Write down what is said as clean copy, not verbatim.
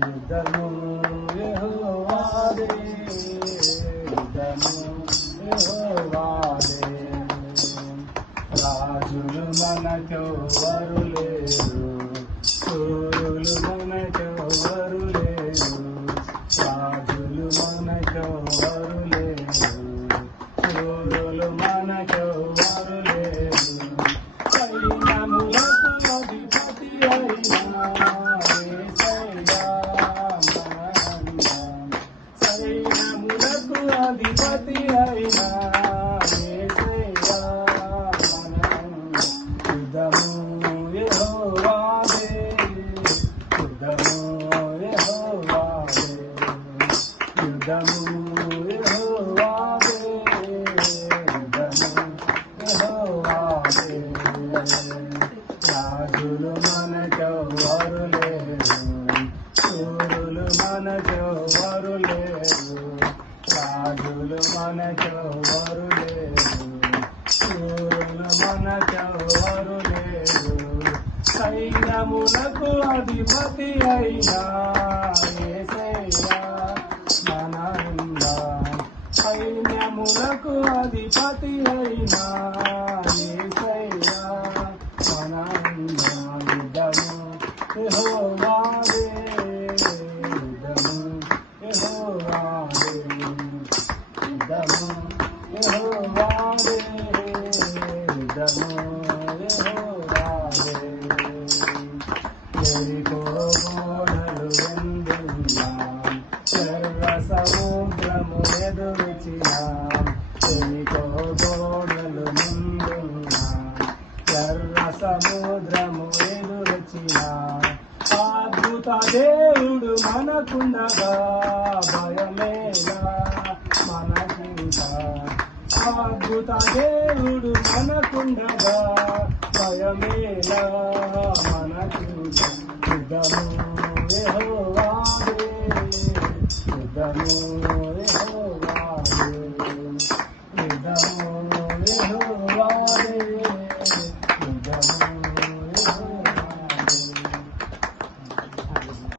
యుద్ధము యెహోవాదే, యుద్ధము యెహోవాదే. రాజులు మనకెవ్వరు లేరు, శూరులు మనకెవ్వరు లేరు, రాజులు మనకెవ్వరు లేరు, శూరులు మనకెవ్వరు లేరు. సైన్యములకు అధిపతి అయిన యేసయ్యా మనందం, సైన్యములకు అధిపతి అయిన యేసయ్యా మనందం. యుద్ధము యెహోవాదే, యుద్ధము యెహోవాదే, యుద్ధము యెహోవాదే, యుద్ధము యెహోవాదే. రాజులు మనకెవ్వరు లేరు, శూరులు మనకెవ్వరు లేరు, రాజులు మనకెవ్వరు లేరు, శూరులు మనకెవ్వరు లేరు. సైన్యములకు అధిపతి అయినా యేసయ్యా మనందం, సైన్యములకు అధిపతి అయినా యేసయ్యా మనందం. యుద్ధము యెహోవాదే, యుద్ధము యెహోవాదే, యుద్ధము యెహోవాదే, యుద్ధము యెహోవాదే. యెరికో గోడలు వెందిన్నాం, ఎర్ర సముద్రము ఎదుర్చినాం, యెరికో గోడలు ముందున్నాం, ఎర్ర సముద్రము ఎదుర్చినాం. అద్భుత దేవుడు మనకుండగా భయమేలా మనకింకా, అద్భుత దేవుడు మనకుండగా భయమేలా మనకింకా. యుద్ధము యెహోవాదే, యుద్ధము యెహోవాదే, యుద్ధము యెహోవాదే.